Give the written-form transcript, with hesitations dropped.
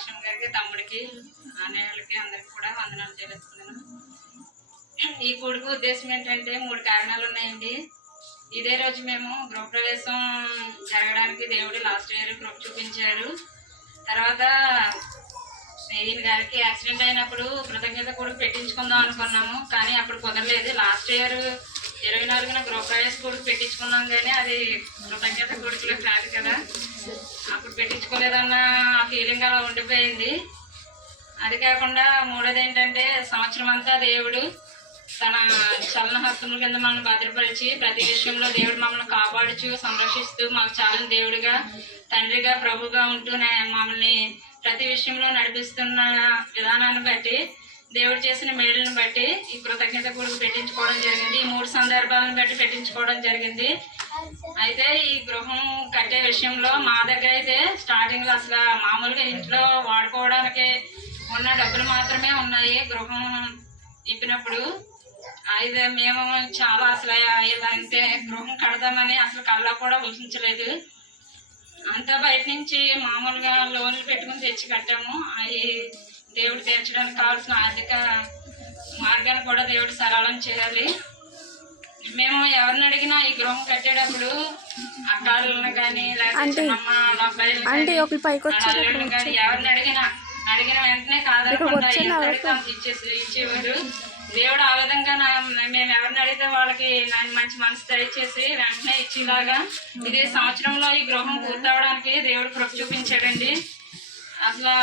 భాషం గారికి, తమ్ముడికి, అన్నయ్యలకి అందరికి కూడా వందనాలు తెలుస్తున్నాను. ఈ కూడిక ఉద్దేశం ఏంటంటే 3 కారణాలు ఉన్నాయండి. ఇదే రోజు మేము గృహప్రవేశం జరగడానికి దేవుడు లాస్ట్ ఇయర్ కృప చూపించారు. తర్వాత ఈయన గారికి యాక్సిడెంట్ అయినప్పుడు కృతజ్ఞత కూడా పెట్టించుకుందాం అనుకున్నాము, కానీ అప్పుడు కుదరలేదు. లాస్ట్ ఇయర్ 24న గృహప్రవేశ కొడుకు పెట్టించుకున్నాం, కానీ అది కృతజ్ఞత కొడుకులో కాదు కదా, అప్పుడు పెట్టించుకోలేదన్న ఫీలింగ్ అలా ఉండిపోయింది. అది కాకుండా మూడోది ఏంటంటే సంవత్సరం అంతా దేవుడు తన చలన హస్తముల కింద మనల్ని భద్రపరిచి ప్రతి విషయంలో దేవుడు మమ్మల్ని కాపాడుచు సంరక్షిస్తూ మాకు చాలా దేవుడిగా, తండ్రిగా, ప్రభుగా ఉంటూ మమ్మల్ని ప్రతి విషయంలో నడిపిస్తున్న విధానాన్ని బట్టి, దేవుడు చేసిన మేలుని బట్టి ఈ కృతజ్ఞత కూడా పెట్టించుకోవడం జరిగింది. ఈ 3 సందర్భాలను బట్టి పెట్టించుకోవడం జరిగింది. అయితే ఈ గృహం కట్టే విషయంలో మా దగ్గర అయితే స్టార్టింగ్లో అసలు మామూలుగా ఇంట్లో వాడుకోవడానికి ఉన్న డబ్బులు మాత్రమే ఉన్నాయి. గృహం ఇప్పినప్పుడు అయితే మేము చాలా అసలు ఇలా అంటే గృహం కడదామని అసలు కళ్ళ కూడా ఊహించలేదు. అంతా బయట నుంచి మామూలుగా లోన్లు పెట్టుకుని తెచ్చి కట్టాము. అవి దేవుడు తీర్చడానికి కావాల్సిన ఆర్థిక మార్గాన్ని కూడా దేవుడు సరళం చేయాలి. మేము ఎవరిని అడిగినా ఈ గృహం కట్టేటప్పుడు అక్కాళ్ళని కానీ లేకపోతే అమ్మ అబ్బాయిలు కానీ ఎవరిని అడిగిన వెంటనే కాదనకుండా ఎంత అడిగితే అంత ఇచ్చేవారు. దేవుడు ఆ విధంగా మేము ఎవరిని అడిగితే వాళ్ళకి మంచి మనసు దయచేసి వెంటనే ఇచ్చేలాగా ఇదే సంవత్సరంలో ఈ గృహం పూర్తవడానికి దేవుడు కృప చూపించాడండి. అసలు